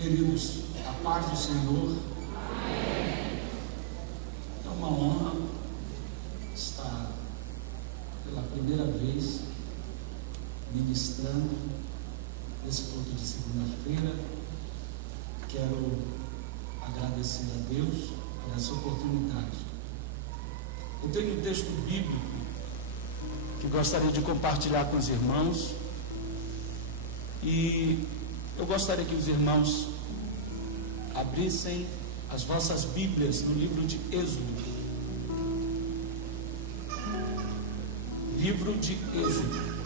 Queridos, a paz do Senhor. É uma honra estar pela primeira vez ministrando nesse culto de segunda-feira. Quero agradecer a Deus por essa oportunidade. Eu tenho um texto bíblico que gostaria de compartilhar com os irmãos, e eu gostaria que os irmãos abrissem as vossas Bíblias no livro de Êxodo. Livro de Êxodo,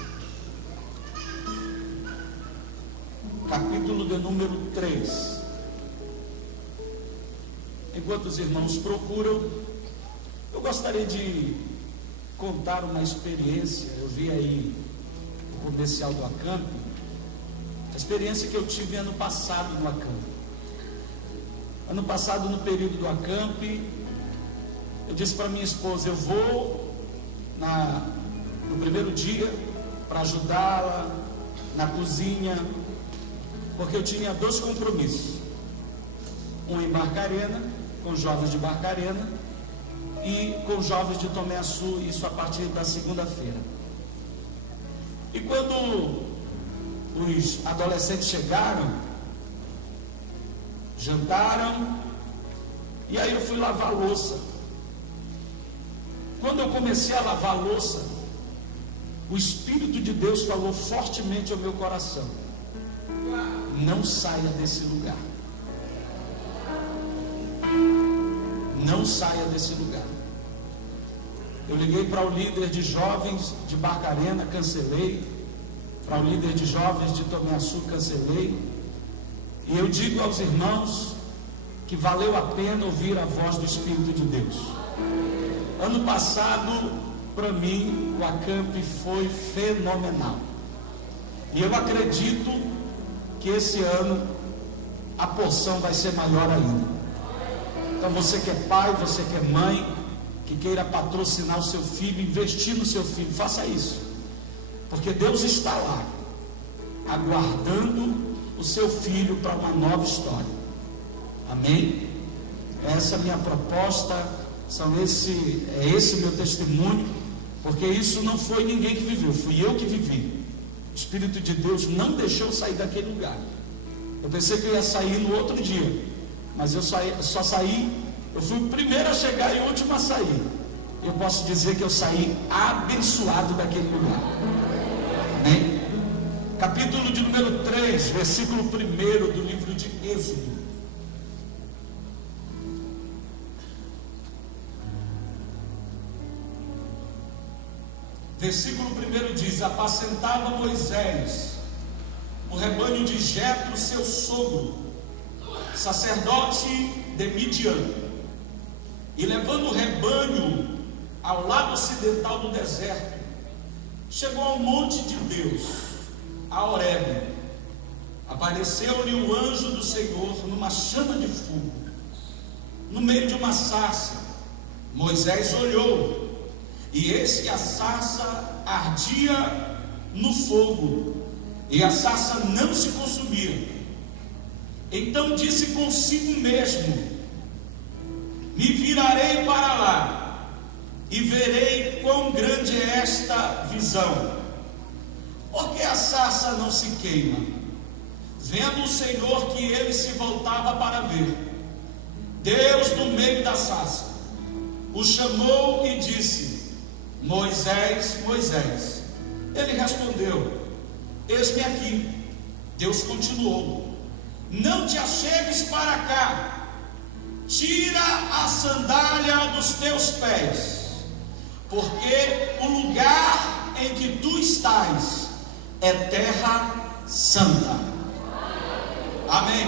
capítulo de número 3. Enquanto os irmãos procuram, eu gostaria de contar uma experiência. Eu vi aí o comercial do Acamp, a experiência que eu tive ano passado no Acamp. Ano passado, no período do Acamp, eu disse para minha esposa: eu vou no primeiro dia para ajudá-la na cozinha, porque eu tinha 2 compromissos: um em Barcarena, com os jovens de Barcarena, e com os jovens de Tomé Açu, isso a partir da segunda-feira. E quando os adolescentes chegaram, jantaram, e aí eu fui lavar a louça. Quando eu comecei a lavar a louça, o Espírito de Deus falou fortemente ao meu coração: não saia desse lugar. Não saia desse lugar. Eu liguei para o líder de jovens de Barcarena, cancelei. Para o líder de jovens de Tomé Açu, cancelei. E eu digo aos irmãos que valeu a pena ouvir a voz do Espírito de Deus. Ano passado, para mim, o Acamp foi fenomenal. E eu acredito que esse ano a porção vai ser maior ainda. Então, você que é pai, você que é mãe, que queira patrocinar o seu filho, investir no seu filho, faça isso. Porque Deus está lá, aguardando o seu filho para uma nova história. Amém? Essa é a minha proposta, é esse meu testemunho, porque isso não foi ninguém que viveu, fui eu que vivi. O Espírito de Deus não deixou eu sair daquele lugar. Eu pensei que eu ia sair no outro dia, mas eu só saí, eu fui o primeiro a chegar e o último a sair. Eu posso dizer que eu saí abençoado daquele lugar. Amém? Capítulo de número 3, versículo 1 do livro de Êxodo. Versículo 1 diz: apacentava Moisés o rebanho de Jetro, seu sogro, sacerdote de Midian, e levando o rebanho ao lado ocidental do deserto, chegou ao monte de Deus, a Horebe. Apareceu-lhe o anjo do Senhor numa chama de fogo, no meio de uma sarça. Moisés olhou, e eis que a sarça ardia no fogo, e a sarça não se consumia. Então disse consigo mesmo: me virarei para lá, e verei quão grande é esta visão. Porque a sarça não se queima? Vendo o Senhor que ele se voltava para ver, Deus do meio da sarça o chamou e disse: Moisés, Moisés. Ele respondeu: eis-me aqui. Deus continuou: não te achegues para cá, tira a sandália dos teus pés, porque o lugar em que tu estás é terra santa. Amém.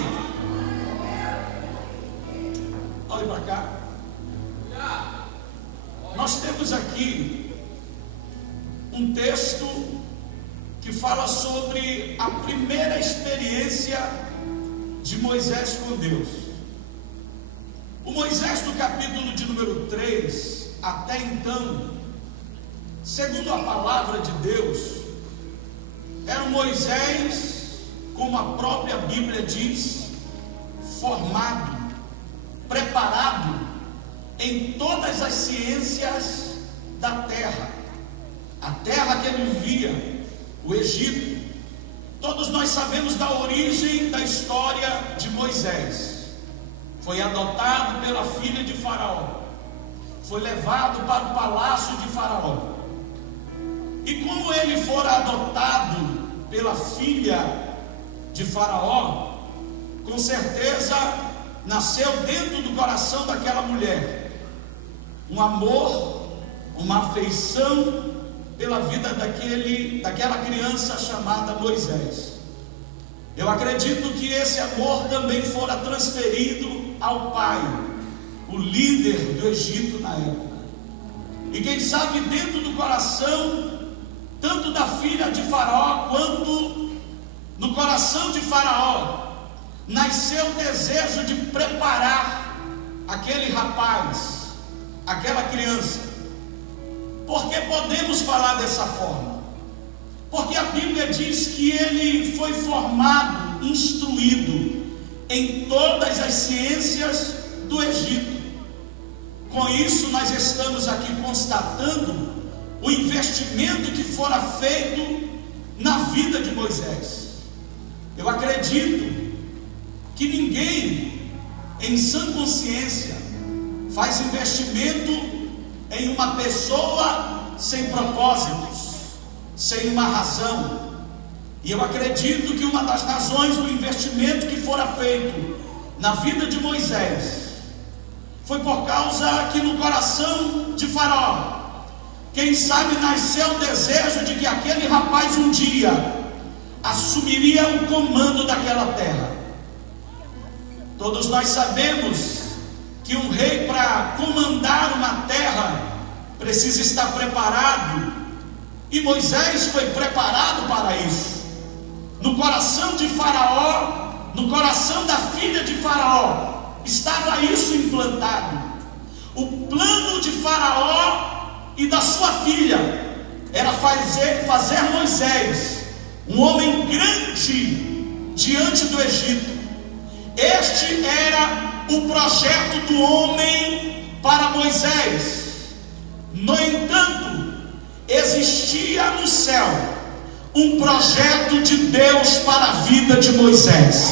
Olhe para cá. Nós temos aqui um texto que fala sobre a primeira experiência de Moisés com Deus. O Moisés do capítulo de número 3, até então, segundo a palavra de Deus, era um Moisés, como a própria Bíblia diz, formado, preparado em todas as ciências da terra. A terra que ele vivia, o Egito. Todos nós sabemos da origem da história de Moisés. Foi adotado pela filha de Faraó, foi levado para o palácio de Faraó. E como ele fora adotado pela filha de Faraó, com certeza nasceu dentro do coração daquela mulher um amor, uma afeição pela vida daquela criança chamada Moisés. Eu acredito que esse amor também fora transferido ao pai, o líder do Egito na época. E quem sabe dentro do coração, tanto da filha de Faraó, quanto no coração de Faraó, nasceu o desejo de preparar aquele rapaz, aquela criança. Por que podemos falar dessa forma? Porque a Bíblia diz que ele foi formado, instruído em todas as ciências do Egito. Com isso nós estamos aqui constatando o investimento que fora feito na vida de Moisés. Eu acredito que ninguém em sã consciência faz investimento em uma pessoa sem propósitos, sem uma razão. E eu acredito que uma das razões do investimento que fora feito na vida de Moisés foi por causa que no coração de Faraó, quem sabe, nasceu o desejo de que aquele rapaz um dia assumiria o comando daquela terra. Todos nós sabemos que um rei, para comandar uma terra, precisa estar preparado, e Moisés foi preparado para isso. No coração de Faraó, no coração da filha de Faraó, estava isso implantado. O plano de Faraó e da sua filha era fazer Moisés um homem grande diante do Egito. Este era o projeto do homem para Moisés. No entanto, existia no céu um projeto de Deus para a vida de Moisés.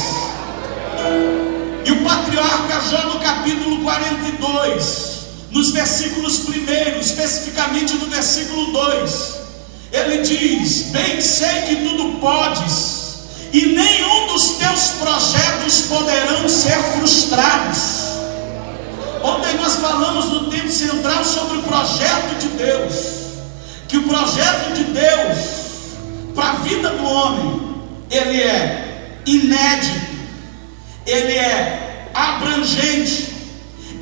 E o patriarca Jó, no capítulo 42, nos versículos 1, especificamente no versículo 2, ele diz: bem sei que tudo podes, e nenhum dos teus projetos poderão ser frustrados. Ontem nós falamos no tempo central sobre o projeto de Deus, que o projeto de Deus para a vida do homem, ele é inédito, ele é abrangente,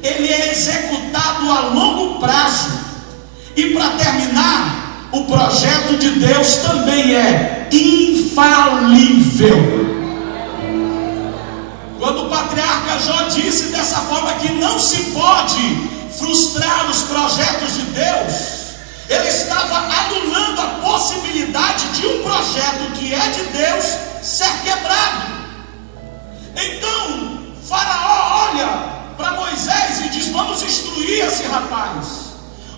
ele é executado a longo prazo. E para terminar, o projeto de Deus também é infalível. Quando o patriarca Jó disse dessa forma que não se pode frustrar os projetos de Deus, ele estava anulando a possibilidade de um projeto que é de Deus ser quebrado. Então Faraó olha para Moisés e diz: vamos instruir esse rapaz.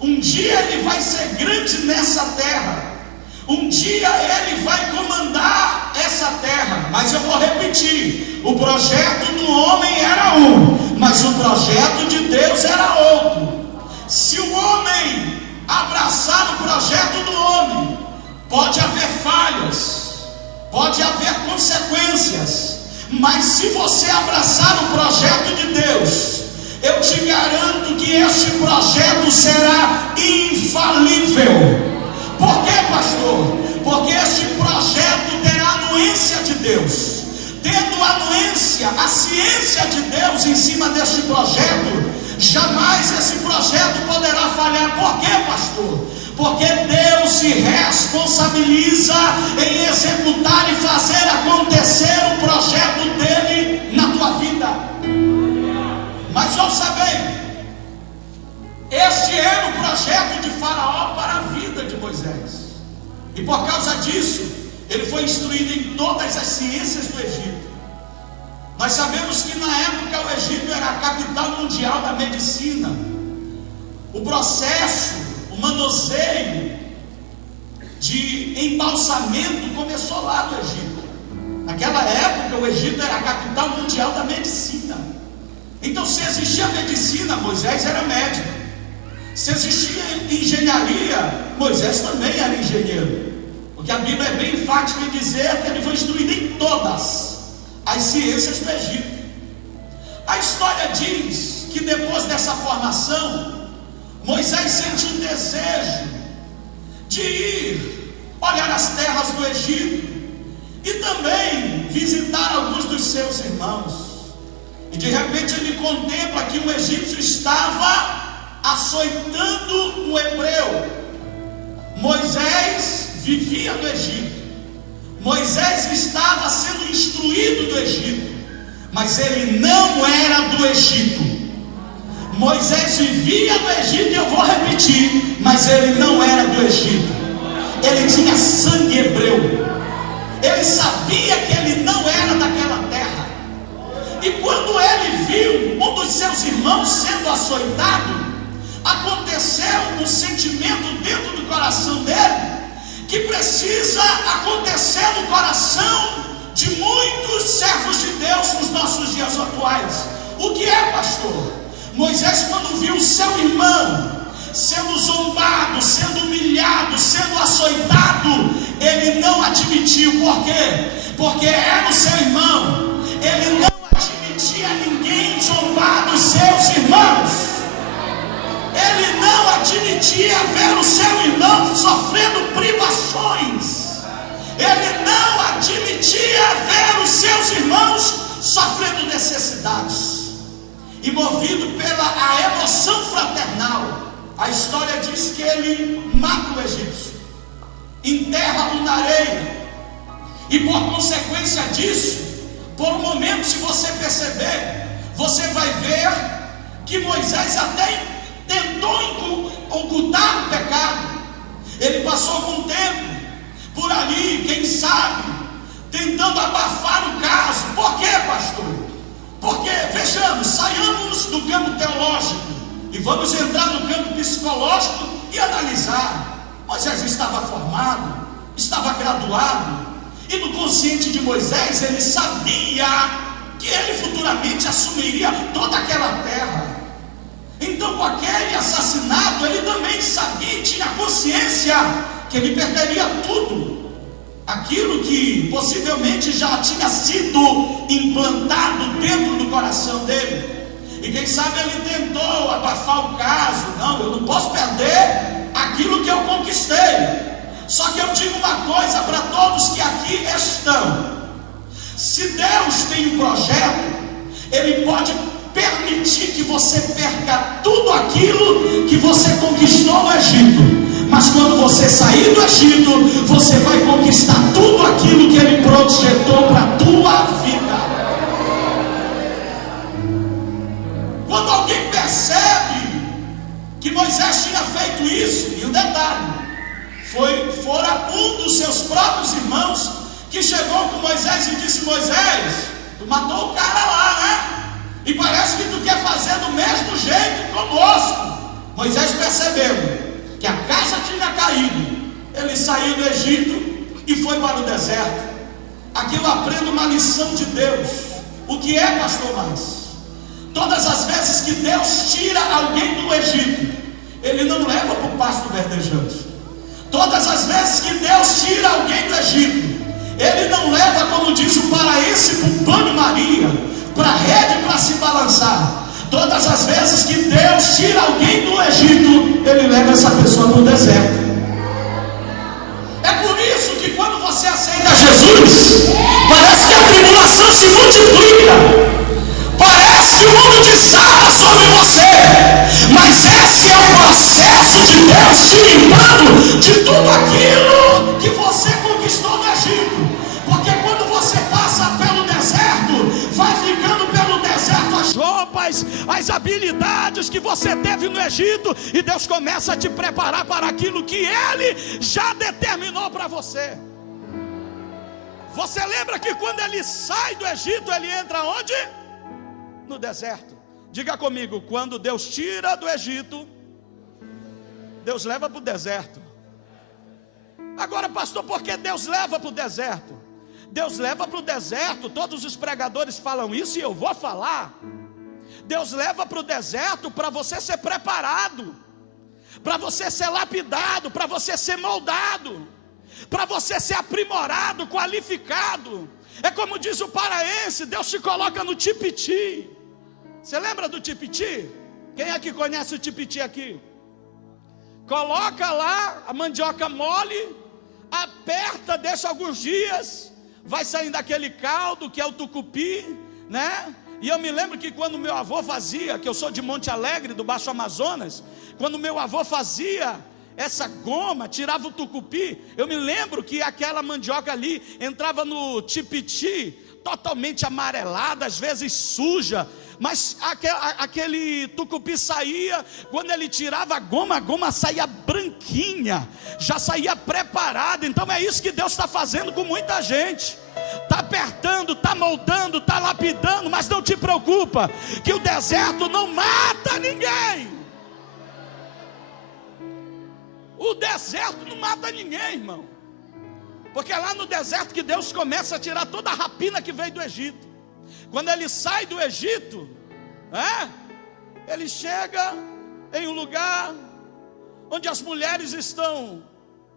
Um dia ele vai ser grande nessa terra, um dia ele vai comandar essa terra. Mas eu vou repetir: o projeto do homem era um, mas o projeto de Deus era outro. Se o homem abraçar o projeto do homem, pode haver falhas, pode haver consequências, mas se você abraçar o projeto de Deus, eu te garanto que este projeto será infalível. Por quê, pastor? Porque este projeto terá a anuência de Deus. Tendo a anuência, a ciência de Deus em cima deste projeto, jamais esse projeto poderá falhar. Por quê, pastor? Porque Deus se responsabiliza em executar e fazer acontecer o projeto dele na tua vida. Mas ouça bem, este era o projeto de Faraó para a vida de Moisés, e por causa disso ele foi instruído em todas as ciências do Egito. Nós sabemos que na época o Egito era a capital mundial da medicina. O processo, o manuseio de embalsamento começou lá do Egito. Naquela época o Egito era a capital mundial da medicina. Então, se existia medicina, Moisés era médico. Se existia engenharia, Moisés também era engenheiro. Porque a Bíblia é bem enfática em dizer que ele foi instruído em todas as ciências do Egito. A história diz que depois dessa formação, Moisés sentiu um desejo de ir olhar as terras do Egito e também visitar alguns dos seus irmãos. E de repente ele contempla que um egípcio estava açoitando um hebreu. Moisés vivia no Egito. Moisés estava sendo instruído do Egito, mas ele não era do Egito. Moisés vivia no Egito, e eu vou repetir, mas ele não era do Egito. Ele tinha sangue hebreu. Ele sabia que ele não era daquela terra. E quando ele viu um dos seus irmãos sendo açoitado, aconteceu um sentimento dentro do coração dele que precisa acontecer no coração de muitos servos de Deus nos nossos dias atuais. O que é, pastor? Moisés, quando viu o seu irmão sendo zombado, sendo humilhado, sendo açoitado, ele não admitiu. Por quê? Porque era o seu irmão. Ele não admitia ninguém zombar dos seus irmãos. Ele não admitia ver o seu irmão sofrendo privações. Ele não admitia ver os seus irmãos sofrendo necessidades. E movido pela emoção fraternal, a história diz que ele mata o egípcio, enterra-o na areia. E por consequência disso, por um momento, se você perceber, você vai ver que Moisés até tentou ocultar o pecado. Ele passou algum tempo por ali, quem sabe, tentando abafar o caso. Por quê, pastor? Porque, vejamos, saiamos do campo teológico e vamos entrar no campo psicológico e analisar. Moisés estava formado, estava graduado, e no consciente de Moisés ele sabia que ele futuramente assumiria toda aquela terra. Então, com aquele assassinato, ele também sabia, tinha consciência que ele perderia tudo, aquilo que possivelmente já tinha sido implantado dentro do coração dele. E quem sabe ele tentou abafar o caso. Não, eu não posso perder aquilo que eu conquistei. Só que eu digo uma coisa para todos que aqui estão: se Deus tem um projeto, Ele pode permitir que você perca tudo aquilo que você conquistou no Egito, mas quando você sair do Egito, você vai conquistar tudo aquilo que Ele projetou para a tua vida. Quando alguém percebe que Moisés tinha feito isso, e o detalhe, fora um dos seus próprios irmãos que chegou com Moisés e disse: Moisés, tu matou o cara lá, né? E parece que tu quer fazer do mesmo jeito conosco. Moisés percebeu que a casa tinha caído. Ele saiu do Egito e foi para o deserto. Aqui eu aprendo uma lição de Deus. O que é, pastor Márcio? Todas as vezes que Deus tira alguém do Egito, Ele não leva para o pasto verdejante. Todas as vezes que Deus tira alguém do Egito, Ele não leva, como diz o paraense, para o banho-maria, para a rede para se balançar. Todas as vezes que Deus tira alguém do Egito, Ele leva essa pessoa para o deserto. É por isso que quando você aceita Jesus, parece que a tribulação se multiplica. Parece que o mundo desaba sobre você, mas esse é o processo de Deus te limpando de tudo aquilo que você conquistou no Egito. Porque quando você passa pelo deserto, vai ficando pelo deserto as roupas, as habilidades que você teve no Egito, e Deus começa a te preparar para aquilo que Ele já determinou para você. Você lembra que quando ele sai do Egito, ele entra onde? No deserto. Diga comigo, quando Deus tira do Egito, Deus leva para o deserto. Agora, pastor, por que Deus leva para o deserto? Deus leva para o deserto, todos os pregadores falam isso e eu vou falar. Deus leva para o deserto para você ser preparado, para você ser lapidado, para você ser moldado, para você ser aprimorado, qualificado. É como diz o paraense, Deus te coloca no tipiti. Você lembra do tipiti? Quem aqui conhece o tipiti aqui? Coloca lá a mandioca mole, aperta, deixa alguns dias, vai saindo aquele caldo que é o tucupi, né? E eu me lembro que quando meu avô fazia, que eu sou de Monte Alegre, do Baixo Amazonas, quando meu avô fazia essa goma, tirava o tucupi, eu me lembro que aquela mandioca ali entrava no tipiti, totalmente amarelada, às vezes suja, mas aquele tucupi saía, quando ele tirava a goma saía branquinha, já saía preparada. Então é isso que Deus está fazendo com muita gente. Está apertando, está moldando, está lapidando, mas não te preocupa, que o deserto não mata ninguém. O deserto não mata ninguém, irmão. Porque é lá no deserto que Deus começa a tirar toda a rapina que veio do Egito. Quando ele sai do Egito, ele chega em um lugar onde as mulheres estão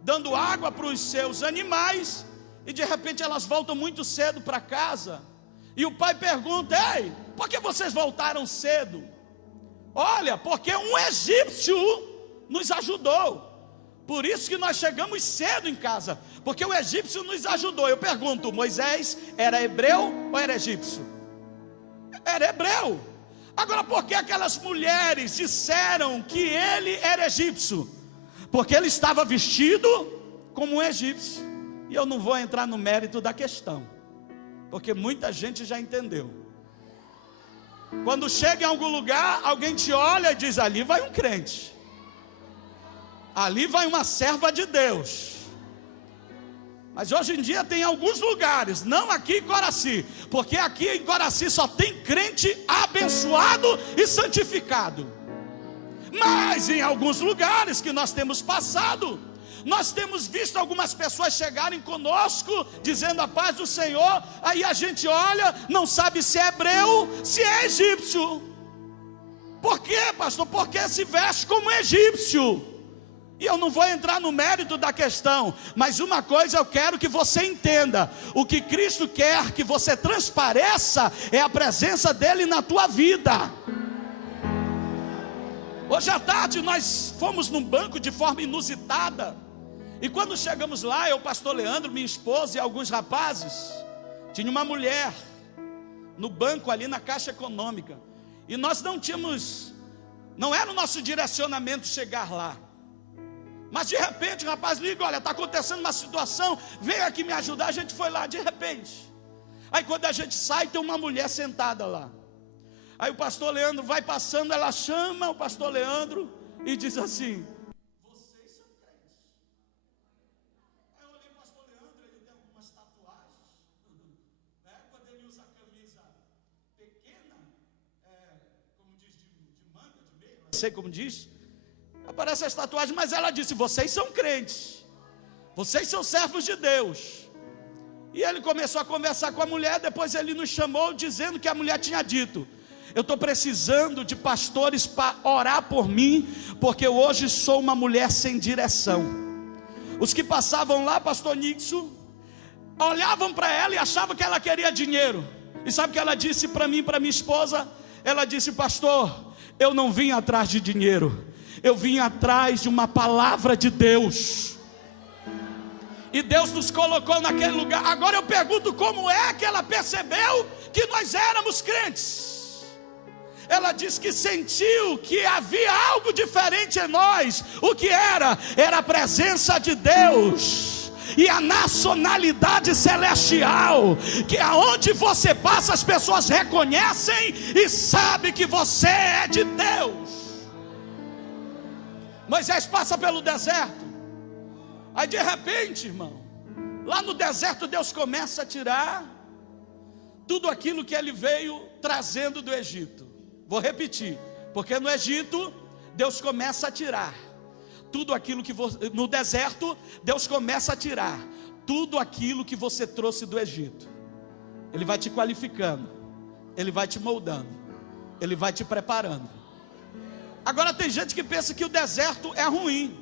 dando água para os seus animais, e de repente elas voltam muito cedo para casa, e o pai pergunta: ei, por que vocês voltaram cedo? Olha, porque um egípcio nos ajudou, por isso que nós chegamos cedo em casa, porque o egípcio nos ajudou. Eu pergunto, Moisés era hebreu ou era egípcio? Era hebreu. Agora, por que aquelas mulheres disseram que ele era egípcio? Porque ele estava vestido como um egípcio. E eu não vou entrar no mérito da questão, porque muita gente já entendeu. Quando chega em algum lugar, alguém te olha e diz: ali vai um crente, ali vai uma serva de Deus. Mas hoje em dia tem alguns lugares, não aqui em Coraci, porque aqui em Coraci só tem crente abençoado e santificado. Mas em alguns lugares que nós temos passado, nós temos visto algumas pessoas chegarem conosco, dizendo a paz do Senhor. Aí a gente olha, não sabe se é hebreu, se é egípcio. Por quê, pastor? Porque se veste como egípcio. E eu não vou entrar no mérito da questão, mas uma coisa eu quero que você entenda: o que Cristo quer que você transpareça é a presença dele na tua vida. Hoje à tarde nós fomos num banco de forma inusitada, e quando chegamos lá, eu, o pastor Leandro, minha esposa e alguns rapazes, tinha uma mulher no banco ali na Caixa Econômica, e nós não era o nosso direcionamento chegar lá. Mas de repente o rapaz liga: olha, está acontecendo uma situação, vem aqui me ajudar. A gente foi lá, de repente. Aí quando a gente sai, tem uma mulher sentada lá. Aí o pastor Leandro vai passando, ela chama o pastor Leandro e diz assim: vocês são crentes? Aí eu olhei o pastor Leandro, ele tem algumas tatuagens, né? Quando ele usa a camisa pequena, como diz, de manga, de meia, não sei como diz, aparece as tatuagens, mas ela disse: vocês são crentes, vocês são servos de Deus. E ele começou a conversar com a mulher. Depois ele nos chamou, dizendo que a mulher tinha dito: eu estou precisando de pastores para orar por mim, porque eu hoje sou uma mulher sem direção. Os que passavam lá, pastor Nixon, olhavam para ela e achavam que ela queria dinheiro. E sabe o que ela disse para mim, para minha esposa? Ela disse: pastor, eu não vim atrás de dinheiro, eu vim atrás de uma palavra de Deus. E Deus nos colocou naquele lugar. Agora eu pergunto, como é que ela percebeu que nós éramos crentes? Ela disse que sentiu que havia algo diferente em nós. O que era? Era a presença de Deus e a nacionalidade celestial, que aonde você passa as pessoas reconhecem e sabem que você é de Deus. Moisés passa pelo deserto. Aí de repente, irmão, Lá no deserto Deus começa a tirar tudo aquilo que ele veio trazendo do Egito. Vou repetir, porque no Egito Deus começa a tirar tudo aquilo que você, no deserto Deus começa a tirar tudo aquilo que você trouxe do Egito. Ele vai te qualificando, ele vai te moldando, ele vai te preparando. Agora tem gente que pensa que o deserto é ruim.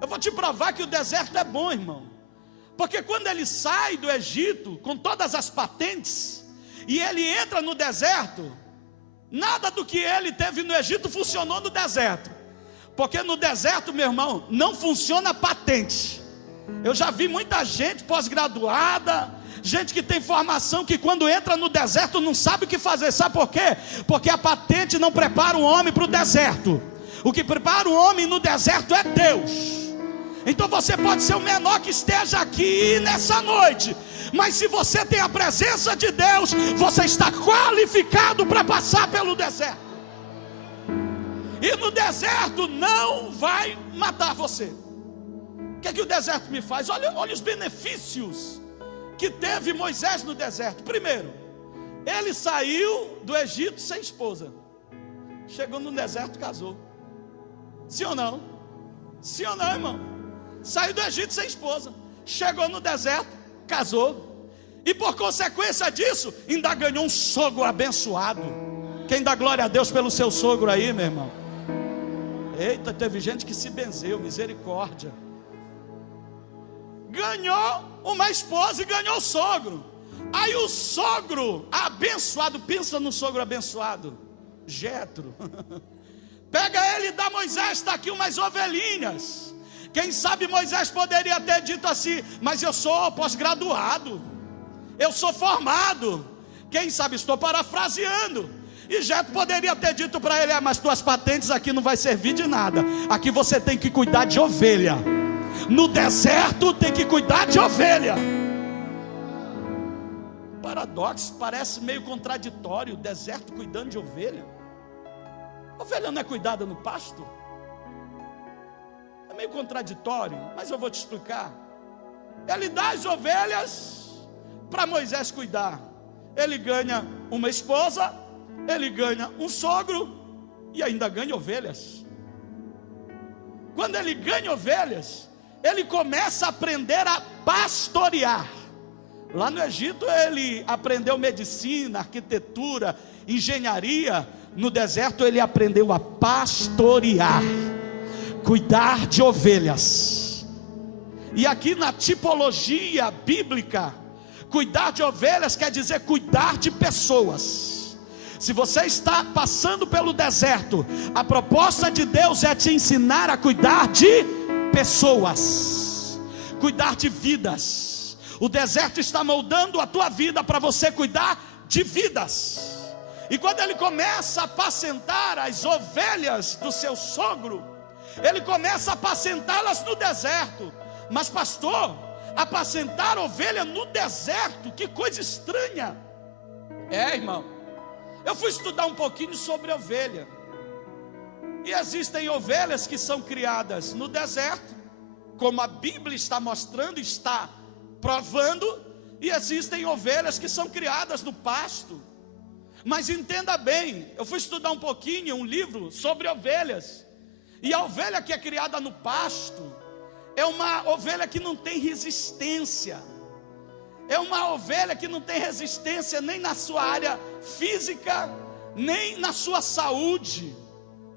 Eu vou te provar que o deserto é bom, irmão. Porque quando ele sai do Egito com todas as patentes e ele entra no deserto, nada do que ele teve no Egito funcionou no deserto. Porque no deserto, meu irmão, não funciona patente. Eu já vi muita gente pós-graduada, gente que tem formação, que quando entra no deserto não sabe o que fazer. Sabe por quê? Porque a patente não prepara o homem para o deserto. O que prepara o homem no deserto é Deus. Então você pode ser o menor que esteja aqui nessa noite, mas se você tem a presença de Deus, você está qualificado para passar pelo deserto. E no deserto não vai matar você. O que é que o deserto me faz? Olha os benefícios que teve Moisés no deserto. Primeiro, ele saiu do Egito sem esposa. Chegou no deserto, casou. Sim ou não? Sim ou não, irmão? Saiu do Egito sem esposa, chegou no deserto, casou. E por consequência disso, ainda ganhou um sogro abençoado. Quem dá glória a Deus pelo seu sogro aí, meu irmão? Eita, teve gente que se benzeu, misericórdia. Ganhou uma esposa e ganhou o sogro. Aí o sogro abençoado, pensa no sogro abençoado, Jetro. Pega ele e dá: Moisés, está aqui umas ovelhinhas. Quem sabe Moisés poderia ter dito assim: mas eu sou pós-graduado, eu sou formado. Quem sabe, estou parafraseando. E Jetro poderia ter dito para ele: mas tuas patentes aqui não vai servir de nada. Aqui você tem que cuidar de ovelha. No deserto tem que cuidar de ovelha. Paradoxo, parece meio contraditório. Deserto cuidando de ovelha. Ovelha não é cuidada no pasto? É meio contraditório, mas eu vou te explicar. Ele dá as ovelhas para Moisés cuidar. Ele ganha uma esposa, ele ganha um sogro e ainda ganha ovelhas. Quando ele ganha ovelhas, ele começa a aprender a pastorear. Lá no Egito ele aprendeu medicina, arquitetura, engenharia. No deserto ele aprendeu a pastorear, cuidar de ovelhas. E aqui na tipologia bíblica, cuidar de ovelhas quer dizer cuidar de pessoas. Se você está passando pelo deserto, a proposta de Deus é te ensinar a cuidar de pessoas, cuidar de vidas. O deserto está moldando a tua vida para você cuidar de vidas. E quando ele começa a apacentar as ovelhas do seu sogro, ele começa a apacentá-las no deserto. Mas pastor, apacentar ovelha no deserto, que coisa estranha. É, irmão, eu fui estudar um pouquinho sobre ovelha. E existem ovelhas que são criadas no deserto, como a Bíblia está mostrando, está provando. E existem ovelhas que são criadas no pasto. Mas entenda bem, eu fui estudar um pouquinho, um livro sobre ovelhas. E a ovelha que é criada no pasto é uma ovelha que não tem resistência. É uma ovelha que não tem resistência nem na sua área física, nem na sua saúde.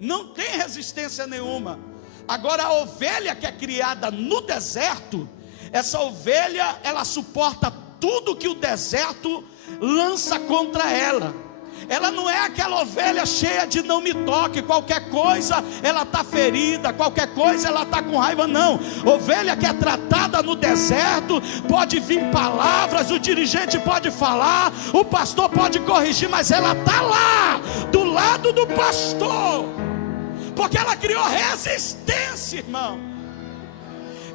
Não tem resistência nenhuma. Agora a ovelha que é criada no deserto, essa ovelha, ela suporta tudo que o deserto lança contra ela. Ela não é aquela ovelha cheia de não me toque, qualquer coisa ela está ferida, qualquer coisa ela está com raiva, não. Ovelha que é tratada no deserto, pode vir palavras, o dirigente pode falar, o pastor pode corrigir, mas ela está lá, do lado do pastor, porque ela criou resistência, irmão.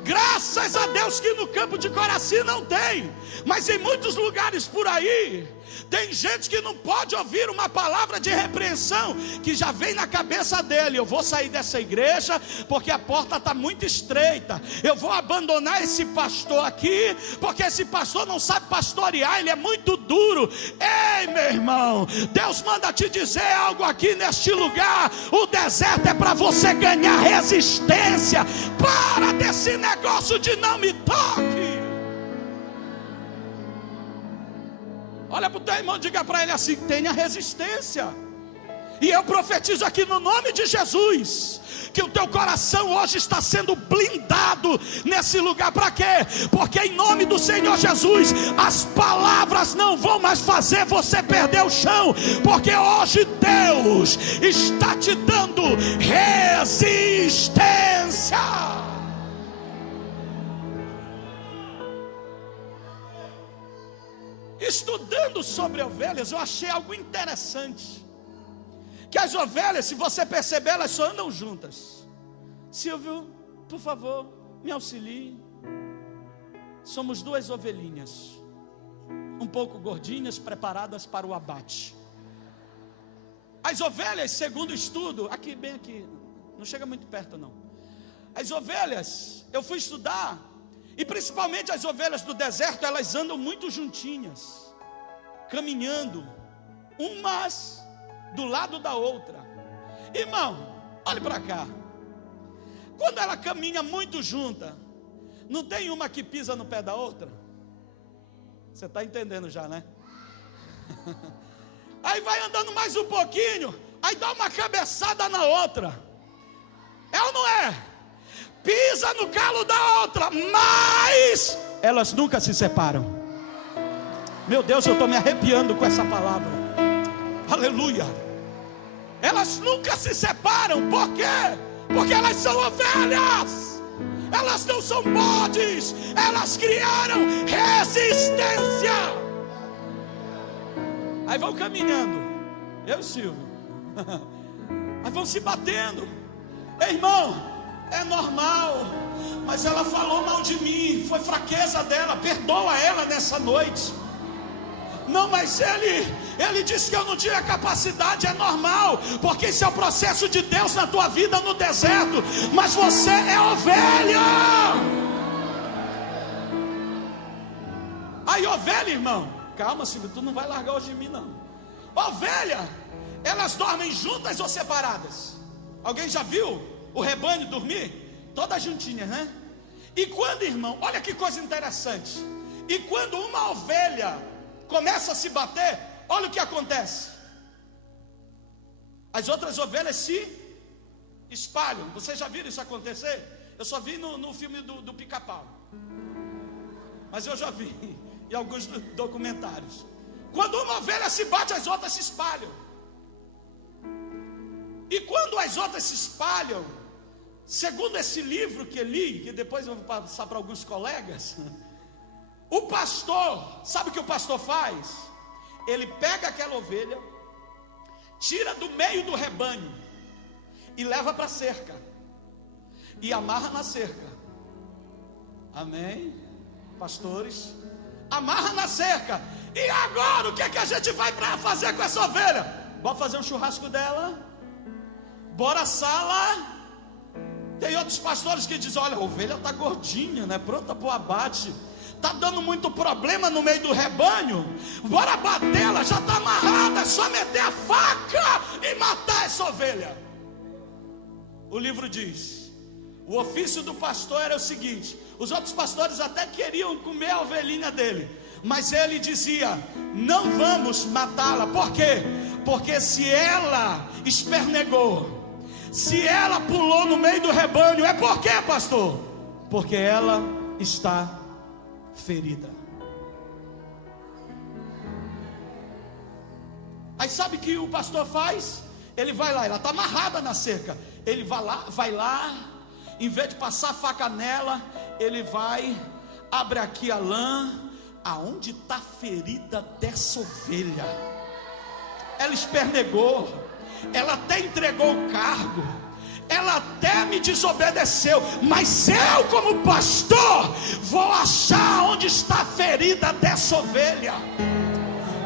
Graças a Deus que no campo de Coraci não tem, mas em muitos lugares por aí, Tem gente que não pode ouvir uma palavra de repreensão, que já vem na cabeça dele: eu vou sair dessa igreja porque a porta está muito estreita, eu vou abandonar esse pastor aqui, porque esse pastor não sabe pastorear, ele é muito duro. Ei, meu irmão, Deus manda te dizer algo aqui neste lugar: o deserto é para você ganhar resistência. Para desse negócio de não me toque. Olha para o teu irmão, diga para ele assim: tenha resistência. E eu profetizo aqui no nome de Jesus, que o teu coração hoje está sendo blindado nesse lugar. Para quê? Porque em nome do Senhor Jesus, as palavras não vão mais fazer você perder o chão, porque hoje Deus está te dando resistência. Estudando sobre ovelhas, eu achei algo interessante. Que as ovelhas, se você perceber, elas só andam juntas. Silvio, por favor, me auxilie. Somos duas ovelhinhas, um pouco gordinhas, preparadas para o abate. As ovelhas, segundo o estudo, aqui, bem aqui, não chega muito perto não. As ovelhas, eu fui estudar, e principalmente as ovelhas do deserto, elas andam muito juntinhas, caminhando, umas do lado da outra. Irmão, olhe para cá. Quando ela caminha muito junta, não tem uma que pisa no pé da outra? Você está entendendo já, né? Aí vai andando mais um pouquinho, aí dá uma cabeçada na outra. É ou não é? Pisa no calo da outra, mas elas nunca se separam. Meu Deus, eu estou me arrepiando com essa palavra. Aleluia. Elas nunca se separam. Por quê? Porque elas são ovelhas. Elas não são bodes. Elas criaram resistência. Aí vão caminhando, eu e Silvio. Aí vão se batendo. Ei, irmão, é normal, mas ela falou mal de mim, foi fraqueza dela, perdoa ela nessa noite. Não, mas ele disse que eu não tinha capacidade. É normal, porque esse é o processo de Deus na tua vida no deserto. Mas você é ovelha. Aí ovelha, irmão, calma, Silvio, tu não vai largar hoje de mim não. Ovelha, elas dormem juntas ou separadas? Alguém já viu o rebanho dormir? Todas juntinhas, né? E quando, irmão, olha que coisa interessante. E quando uma ovelha começa a se bater, olha o que acontece. As outras ovelhas se espalham. Vocês já viram isso acontecer? Eu só vi no filme do Pica-Pau, mas eu já vi em alguns documentários. Quando uma ovelha se bate, as outras se espalham. E quando as outras se espalham, segundo esse livro que eu li, que depois eu vou passar para alguns colegas, o pastor, sabe o que o pastor faz? Ele pega aquela ovelha, tira do meio do rebanho e leva para a cerca e amarra na cerca. Amém? Pastores, amarra na cerca. E agora o que é que a gente vai para fazer com essa ovelha? Bora fazer um churrasco dela? Bora assá-la? Tem outros pastores que dizem: olha, a ovelha está gordinha, né? Pronta para o abate. Está dando muito problema no meio do rebanho. Bora batê-la, já está amarrada. É só meter a faca e matar essa ovelha. O livro diz: o ofício do pastor era o seguinte: os outros pastores até queriam comer a ovelhinha dele, mas ele dizia: não vamos matá-la. Por quê? Porque se ela espernegou, se ela pulou no meio do rebanho, é por quê, pastor? Porque ela está ferida. Aí sabe o que o pastor faz? Ele vai lá, ela está amarrada na cerca. Ele vai lá, em vez de passar a faca nela, ele vai, abre aqui a lã. Aonde está a ferida dessa ovelha? Ela espernegou, ela até entregou o cargo, ela até me desobedeceu, mas eu, como pastor, vou achar onde está a ferida dessa ovelha.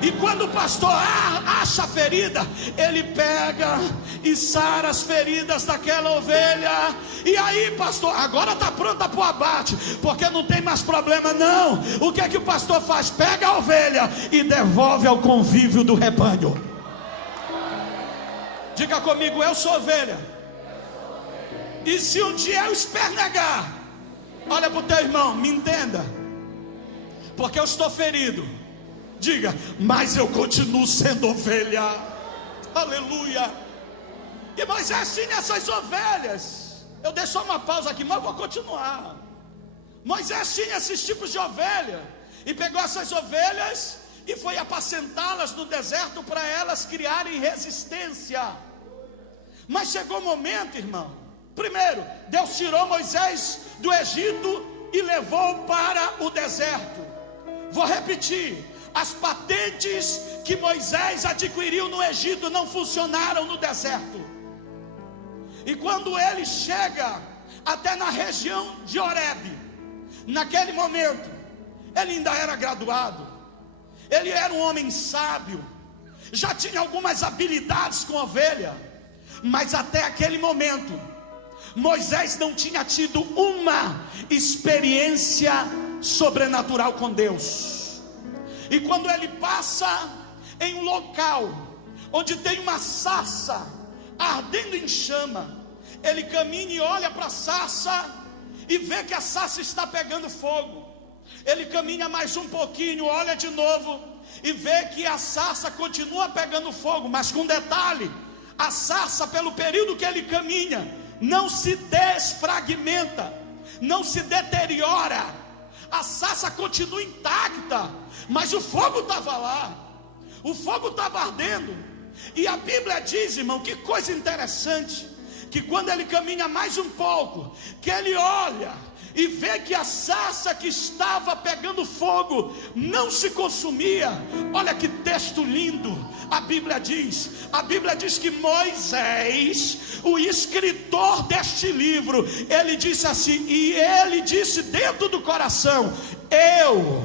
E quando o pastor acha a ferida, ele pega e sara as feridas daquela ovelha. E aí, pastor, agora está pronta para o abate, porque não tem mais problema não. O que é que o pastor faz? Pega a ovelha e devolve ao convívio do rebanho. Diga comigo, eu sou ovelha. E se um dia eu espernegar, olha para o teu irmão, me entenda, porque eu estou ferido. Diga, mas eu continuo sendo ovelha. Aleluia. E Moisés tinha essas ovelhas. Eu dei só uma pausa aqui, mas eu vou continuar. Moisés tinha esses tipos de ovelha, e pegou essas ovelhas e foi apacentá-las no deserto para elas criarem resistência. Mas chegou o momento, irmão. Primeiro, Deus tirou Moisés do Egito e levou para o deserto. Vou repetir. As patentes que Moisés adquiriu no Egito não funcionaram no deserto. E quando ele chega até na região de Horebe, naquele momento, ele ainda era graduado, ele era um homem sábio, já tinha algumas habilidades com ovelha, mas até aquele momento, Moisés não tinha tido uma experiência sobrenatural com Deus. E quando ele passa em um local onde tem uma sarça ardendo em chama, ele caminha e olha para a sarça e vê que a sarça está pegando fogo. Ele caminha mais um pouquinho, olha de novo e vê que a sarça continua pegando fogo, mas com detalhe: a sarça, pelo período que ele caminha, não se desfragmenta, não se deteriora. A sarça continua intacta, mas o fogo estava lá, o fogo estava ardendo. E a Bíblia diz, irmão, que coisa interessante, que quando ele caminha mais um pouco, que ele olha e vê que a sarça que estava pegando fogo não se consumia. Olha que texto lindo. A Bíblia diz que Moisés, o escritor deste livro, ele disse assim, e ele disse dentro do coração: eu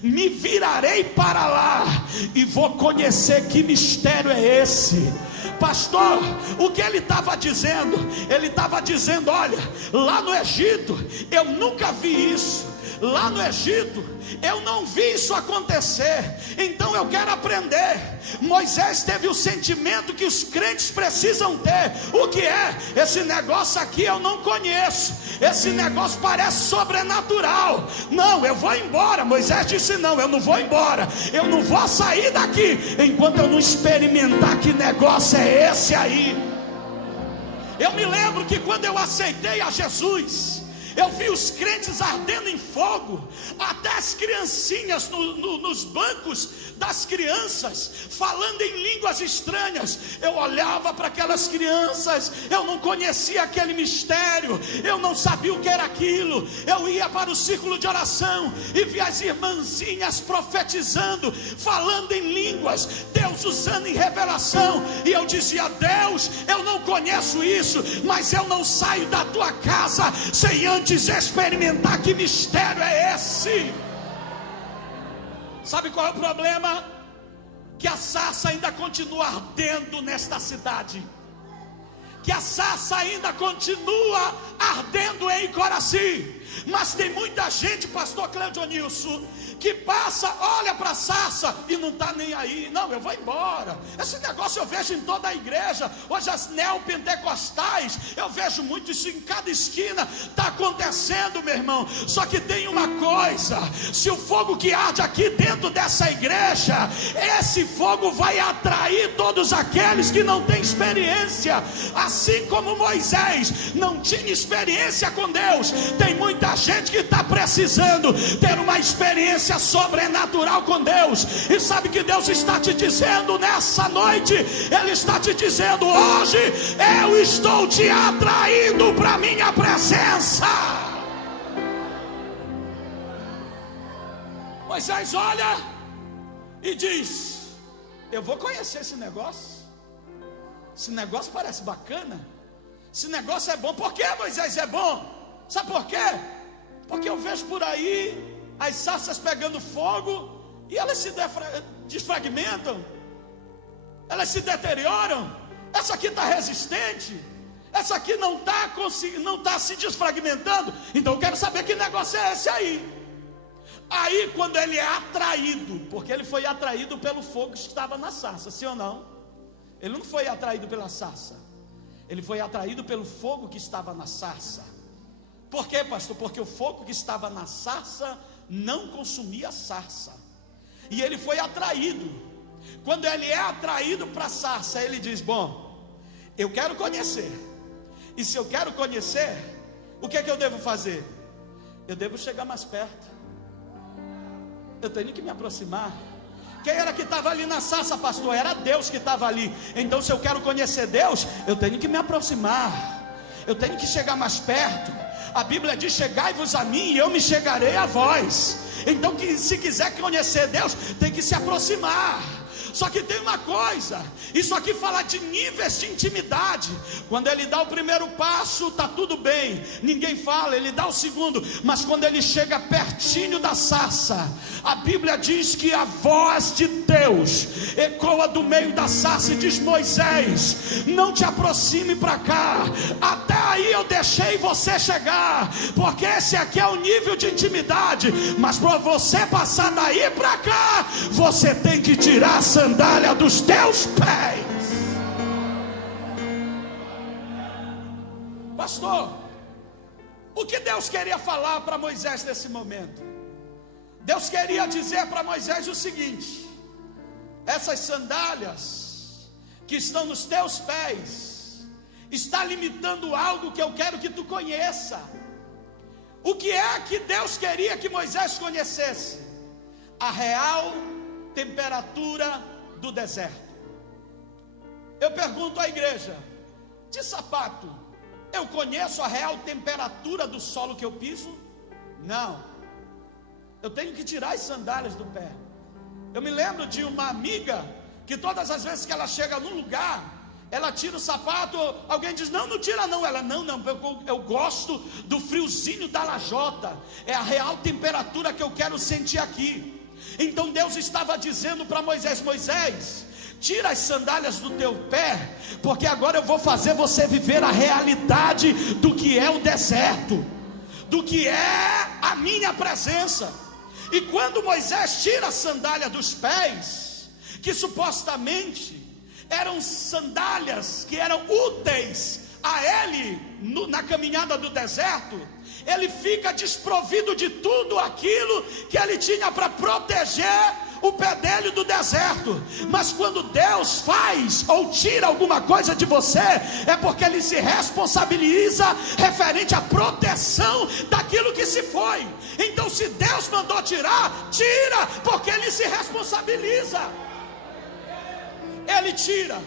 me virarei para lá e vou conhecer que mistério é esse. Pastor, o que ele estava dizendo? Ele estava dizendo: olha, lá no Egito eu nunca vi isso. Lá no Egito eu não vi isso acontecer. Então eu quero aprender. Moisés teve o sentimento que os crentes precisam ter. O que é? Esse negócio aqui eu não conheço. Esse negócio parece sobrenatural. Não, eu vou embora. Moisés disse: não, eu não vou embora. Eu não vou sair daqui enquanto eu não experimentar que negócio é esse aí. Eu me lembro que quando eu aceitei a Jesus, eu vi os crentes ardendo em fogo, até as criancinhas nos bancos das crianças, falando em línguas estranhas. Eu olhava para aquelas crianças, eu não conhecia aquele mistério, eu não sabia o que era aquilo. Eu ia para o círculo de oração e via as irmãzinhas profetizando, falando em línguas, Deus usando em revelação. E eu dizia: Deus, eu não conheço isso, mas eu não saio da tua casa sem antes experimentar que mistério é esse. Sabe qual é o problema? Que a sarça ainda continua ardendo nesta cidade, que a sarça ainda continua ardendo em Coraci. Mas tem muita gente, pastor Cleudionilson, que passa, olha para a sarça e não está nem aí. Não, eu vou embora. Esse negócio eu vejo em toda a igreja. Hoje as neopentecostais, eu vejo muito isso em cada esquina. Está acontecendo, meu irmão. Só que tem uma coisa: se o fogo que arde aqui dentro dessa igreja, esse fogo vai atrair todos aqueles que não têm experiência. Assim como Moisés não tinha experiência com Deus, tem muita gente que está precisando ter uma experiência sobrenatural com Deus. E sabe que Deus está te dizendo nessa noite? Ele está te dizendo hoje: eu estou te atraindo para a minha presença. Moisés olha e diz: eu vou conhecer esse negócio. Esse negócio parece bacana. Esse negócio é bom. Por que, Moisés, é bom? Sabe por quê? Porque eu vejo por aí as sarças pegando fogo e elas se desfragmentam, elas se deterioram. Essa aqui está resistente, essa aqui não está se desfragmentando. Então eu quero saber que negócio é esse aí. Aí quando ele é atraído, porque ele foi atraído pelo fogo que estava na sarça, sim ou não? Ele não foi atraído pela sarça, ele foi atraído pelo fogo que estava na sarça. Por quê, pastor? Porque o fogo que estava na sarça não consumia a sarça, e ele foi atraído. Quando ele é atraído para a sarça, ele diz: bom, eu quero conhecer, e se eu quero conhecer, o que é que eu devo fazer? Eu devo chegar mais perto, eu tenho que me aproximar. Quem era que estava ali na sarça, pastor? Era Deus que estava ali. Então se eu quero conhecer Deus, eu tenho que me aproximar, eu tenho que chegar mais perto. A Bíblia diz: chegai-vos a mim e eu me chegarei a vós. Então se quiser conhecer Deus, tem que se aproximar. Só que tem uma coisa, isso aqui fala de níveis de intimidade. Quando ele dá o primeiro passo, está tudo bem, ninguém fala, ele dá o segundo. Mas quando ele chega pertinho da sarça, a Bíblia diz que a voz de Deus ecoa do meio da sarça e diz: Moisés, não te aproxime para cá, até aí eu deixei você chegar, porque esse aqui é o nível de intimidade. Mas para você passar daí para cá, você tem que tirar a sandália dos teus pés. Pastor, o que Deus queria falar para Moisés nesse momento? Deus queria dizer para Moisés o seguinte: essas sandálias que estão nos teus pés está limitando algo que eu quero que tu conheça. O que é que Deus queria que Moisés conhecesse? A real temperatura do deserto. Eu pergunto à igreja: de sapato, eu conheço a real temperatura do solo que eu piso? Não. Eu tenho que tirar as sandálias do pé. Eu me lembro de uma amiga que todas as vezes que ela chega num lugar, ela tira o sapato, alguém diz: não, não tira não. Ela: não, eu gosto do friozinho da lajota, é a real temperatura que eu quero sentir aqui. Então Deus estava dizendo para Moisés: Moisés, tira as sandálias do teu pé, porque agora eu vou fazer você viver a realidade do que é o deserto, do que é a minha presença. E quando Moisés tira a sandália dos pés, que supostamente eram sandálias que eram úteis a ele na caminhada do deserto, ele fica desprovido de tudo aquilo que ele tinha para proteger o pé dele do deserto. Mas quando Deus faz ou tira alguma coisa de você, é porque ele se responsabiliza referente à proteção daquilo que se foi. Então se Deus mandou tirar, tira, porque ele se responsabiliza. Ele tira,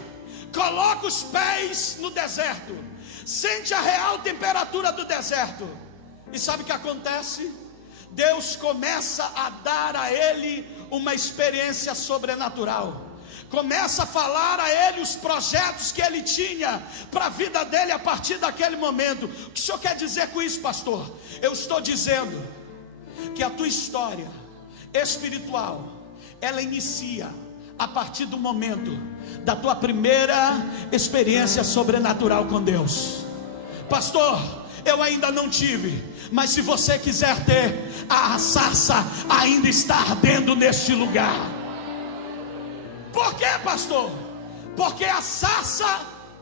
coloca os pés no deserto, sente a real temperatura do deserto. E sabe o que acontece? Deus começa a dar a ele uma experiência sobrenatural. Começa a falar a ele os projetos que ele tinha para a vida dele a partir daquele momento. O que o senhor quer dizer com isso, pastor? Eu estou dizendo que a tua história espiritual, ela inicia a partir do momento da tua primeira experiência sobrenatural com Deus. Pastor, eu ainda não tive, mas se você quiser ter, a sarça ainda está ardendo neste lugar. Por quê, pastor? Porque a sarça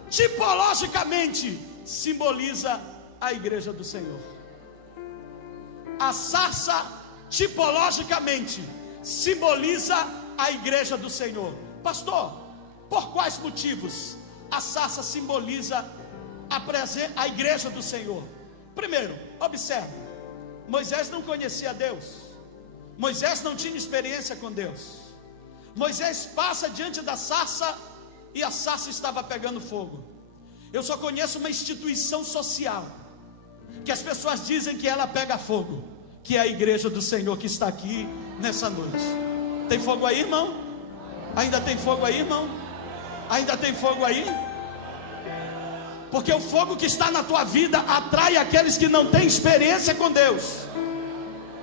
tipologicamente simboliza a igreja do Senhor. A sarça tipologicamente simboliza a igreja do Senhor. Pastor, por quais motivos a sarça simboliza a igreja do Senhor? Primeiro, observe, Moisés não conhecia Deus, Moisés não tinha experiência com Deus. Moisés passa diante da sarça e a sarça estava pegando fogo. Eu só conheço uma instituição social que as pessoas dizem que ela pega fogo, que é a igreja do Senhor que está aqui nessa noite. Tem fogo aí, irmão? Ainda tem fogo aí, irmão? Ainda tem fogo aí? Porque o fogo que está na tua vida atrai aqueles que não têm experiência com Deus.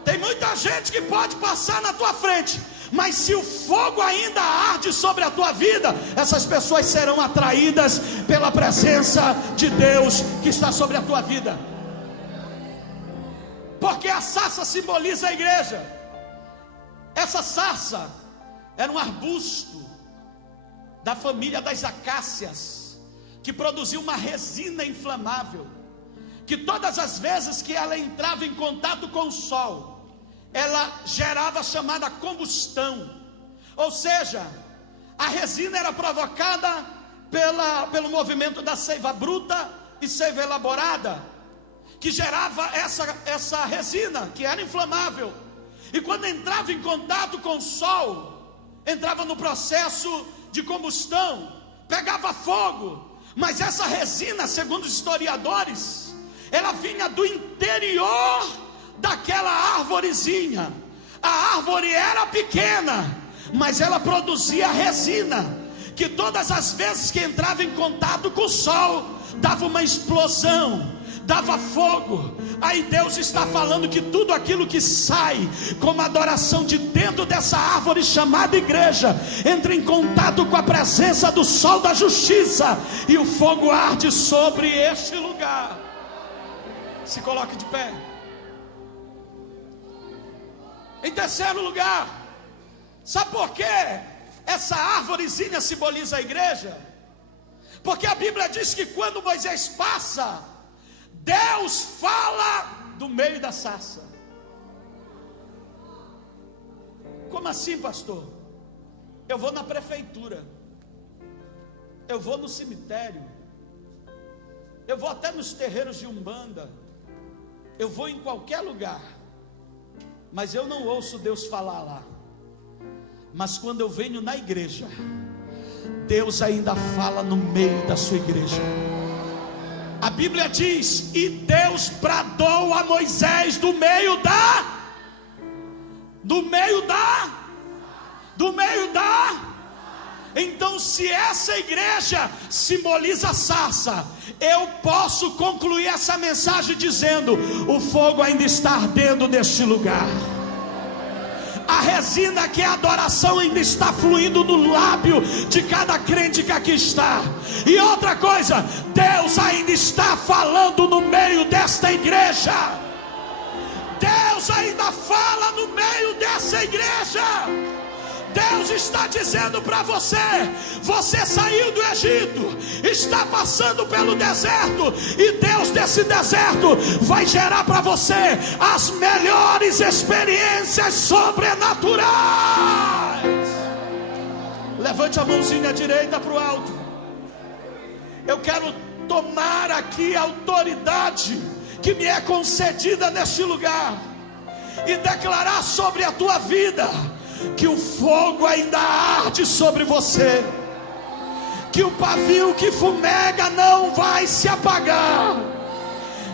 Tem muita gente que pode passar na tua frente, mas se o fogo ainda arde sobre a tua vida, essas pessoas serão atraídas pela presença de Deus que está sobre a tua vida. Porque a sarça simboliza a igreja. Essa sarça era um arbusto da família das acácias, que produzia uma resina inflamável, que todas as vezes que ela entrava em contato com o sol, ela gerava a chamada combustão. Ou seja, a resina era provocada pelo movimento da seiva bruta e seiva elaborada, que gerava essa resina, que era inflamável. E quando entrava em contato com o sol, entrava no processo de combustão, pegava fogo. Mas essa resina, segundo os historiadores, ela vinha do interior daquela árvorezinha. A árvore era pequena, mas ela produzia resina, que todas as vezes que entrava em contato com o sol, dava uma explosão, dava fogo. Aí Deus está falando que tudo aquilo que sai como adoração de dentro dessa árvore chamada igreja, entra em contato com a presença do sol da justiça, e o fogo arde sobre este lugar. Se coloque de pé. Em terceiro lugar, sabe por que essa árvorezinha simboliza a igreja? Porque a Bíblia diz que quando Moisés passa, Deus fala do meio da sarça. Como assim, pastor? Eu vou na prefeitura, eu vou no cemitério, eu vou até nos terreiros de Umbanda, eu vou em qualquer lugar, mas eu não ouço Deus falar lá. Mas quando eu venho na igreja, Deus ainda fala no meio da sua igreja. A Bíblia diz: e Deus bradou a Moisés do meio da Então, se essa igreja simboliza a sarça, eu posso concluir essa mensagem dizendo: o fogo ainda está ardendo neste lugar. A resina, que é a adoração, ainda está fluindo no lábio de cada crente que aqui está. E outra coisa, Deus ainda está falando no meio desta igreja. Deus ainda fala no meio dessa igreja. Deus está dizendo para você: você saiu do Egito, está passando pelo deserto, e Deus desse deserto vai gerar para você as melhores experiências sobrenaturais. Levante a mãozinha direita para o alto. Eu quero tomar aqui a autoridade que me é concedida neste lugar e declarar sobre a tua vida que o fogo ainda arde sobre você, que o pavio que fumega não vai se apagar,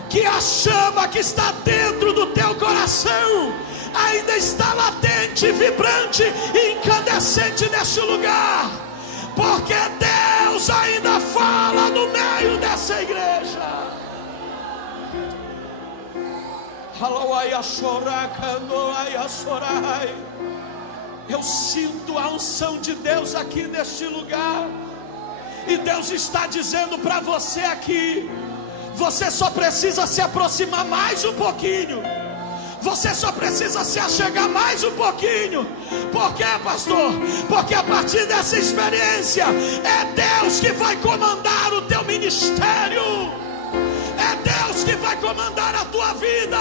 que a chama que está dentro do teu coração ainda está latente, vibrante e incandescente neste lugar, porque Deus ainda fala no meio dessa igreja. Eu sinto a unção de Deus aqui neste lugar, e Deus está dizendo para você aqui: você só precisa se aproximar mais um pouquinho, você só precisa se achegar mais um pouquinho. Por quê, pastor? Porque a partir dessa experiência é Deus que vai comandar o teu ministério, é Deus que vai comandar a tua vida.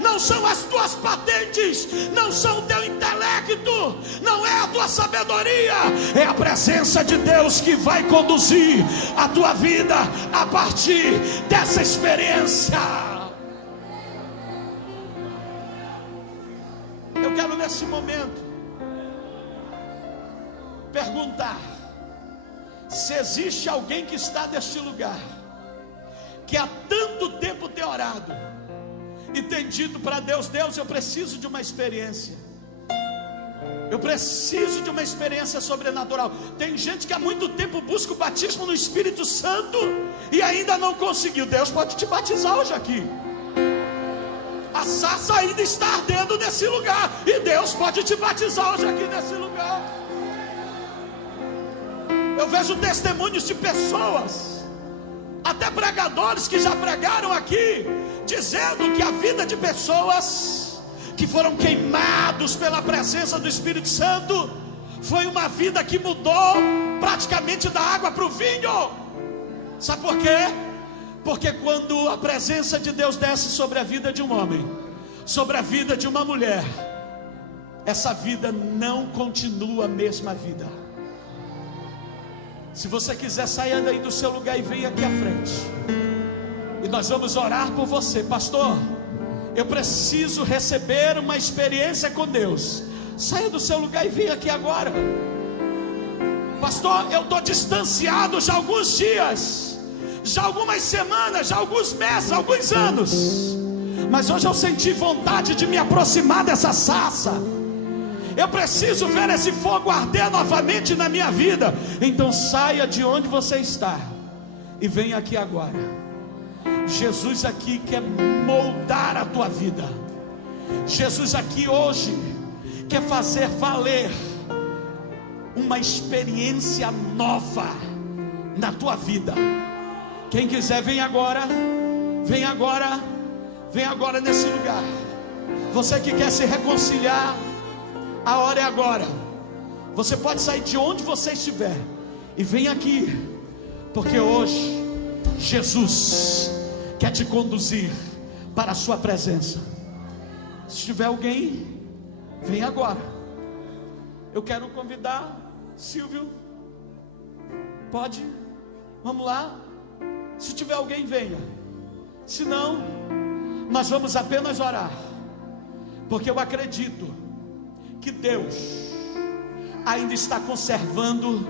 Não são as tuas patentes, não são o teu intelecto, não é a tua sabedoria, é a presença de Deus que vai conduzir a tua vida a partir dessa experiência. Eu quero nesse momento perguntar se existe alguém que está neste lugar, que há tanto tempo tem orado e tem dito para Deus: Deus, eu preciso de uma experiência, eu preciso de uma experiência sobrenatural. Tem gente que há muito tempo busca o batismo no Espírito Santo e ainda não conseguiu. Deus pode te batizar hoje aqui. A sarça ainda está ardendo nesse lugar, e Deus pode te batizar hoje aqui nesse lugar. Eu vejo testemunhos de pessoas, até pregadores que já pregaram aqui, dizendo que a vida de pessoas que foram queimados pela presença do Espírito Santo foi uma vida que mudou praticamente da água para o vinho. Sabe por quê? Porque quando a presença de Deus desce sobre a vida de um homem, sobre a vida de uma mulher, essa vida não continua a mesma vida. Se você quiser, saia daí do seu lugar e venha aqui à frente, e nós vamos orar por você. Pastor, eu preciso receber uma experiência com Deus. Saia do seu lugar e venha aqui agora. Pastor, eu estou distanciado já há alguns dias, já algumas semanas, já alguns meses, alguns anos, mas hoje eu senti vontade de me aproximar dessa sarça. Eu preciso ver esse fogo arder novamente na minha vida. Então saia de onde você está e venha aqui agora. Jesus aqui quer moldar a tua vida. Jesus aqui hoje quer fazer valer uma experiência nova na tua vida. Quem quiser, vem agora. Vem agora. Vem agora nesse lugar. Você que quer se reconciliar, a hora é agora. Você pode sair de onde você estiver e vem aqui, porque hoje Jesus quer te conduzir para a sua presença. Se tiver alguém, vem agora. Eu quero convidar Silvio. Pode? Vamos lá. Se tiver alguém, venha. Se não, nós vamos apenas orar, porque eu acredito que Deus ainda está conservando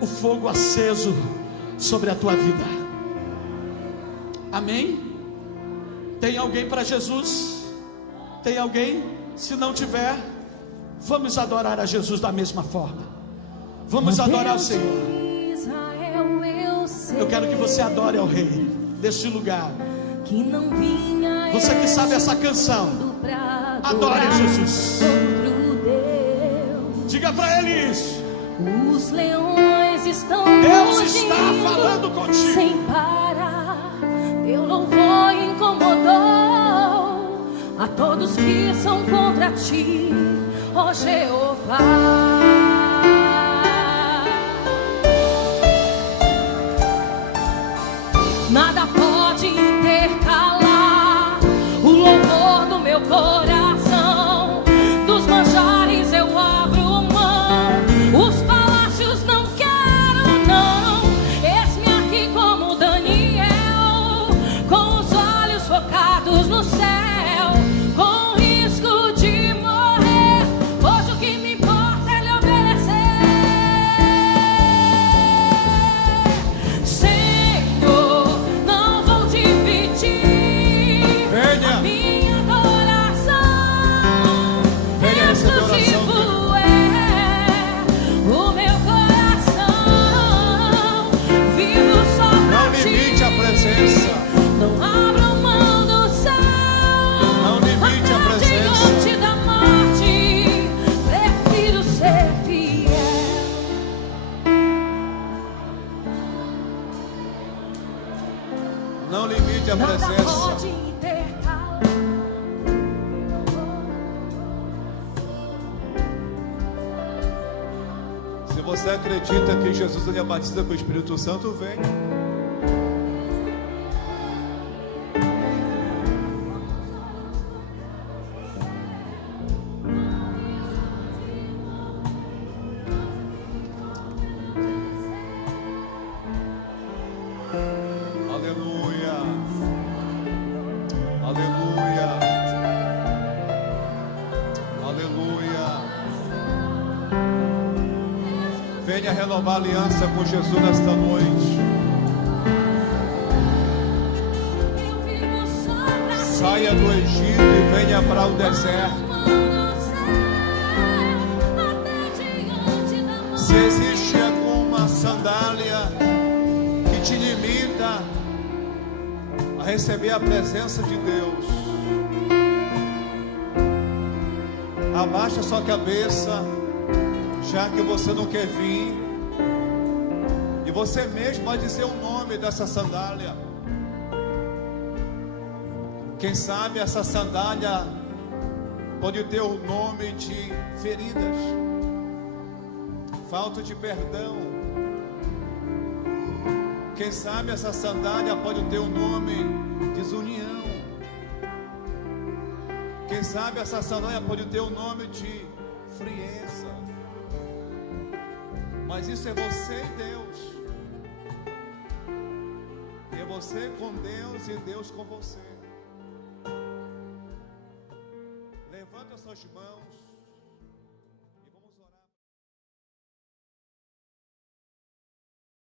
o fogo aceso sobre a tua vida. Amém? Tem alguém para Jesus? Tem alguém? Se não tiver, vamos adorar a Jesus da mesma forma. Vamos adorar o Senhor. Eu quero que você adore ao Rei deste lugar. Você que sabe essa canção, adore a Jesus. Diga para Ele isso. Os leões estão Deus está falando contigo. sem parar. Teu louvor incomodou a todos que são contra ti, ó Jeová. Nada pode intercalar o louvor do meu coração. Dos manjares eu abro mão, os palácios não quero não. Eis-me aqui como Daniel, com os olhos focados no céu, com risco de morrer. Hoje o que me importa é lhe obedecer. Senhor, não vou dividir a minha adoração. Exclusivo é o meu coração. Vivo só pra Não limite a ti. presença. Não abro mão do céu. Não limite a Até presença. diante da morte, prefiro ser fiel. Não limite a Nada presença. pode intercalar. Se você acredita que Jesus ele é batizado com o Espírito Santo, vem. Aleluia. Aleluia. Aleluia. Venha renovar a aliança com Jesus nesta noite. Eu vivo só pra ti. Saia do Egito e venha para o deserto. Se existe alguma sandália que te limita a receber a presença de Deus, Abaixa sua cabeça, já que você não quer vir. E você mesmo vai dizer o nome dessa sandália. Quem sabe essa sandália pode ter o nome de feridas, falta de perdão. Quem sabe essa sandália pode ter o nome de desunião. Quem sabe essa sandália pode ter o nome de frieza. Mas isso é você e Deus. É você com Deus e Deus com você. Levanta suas mãos.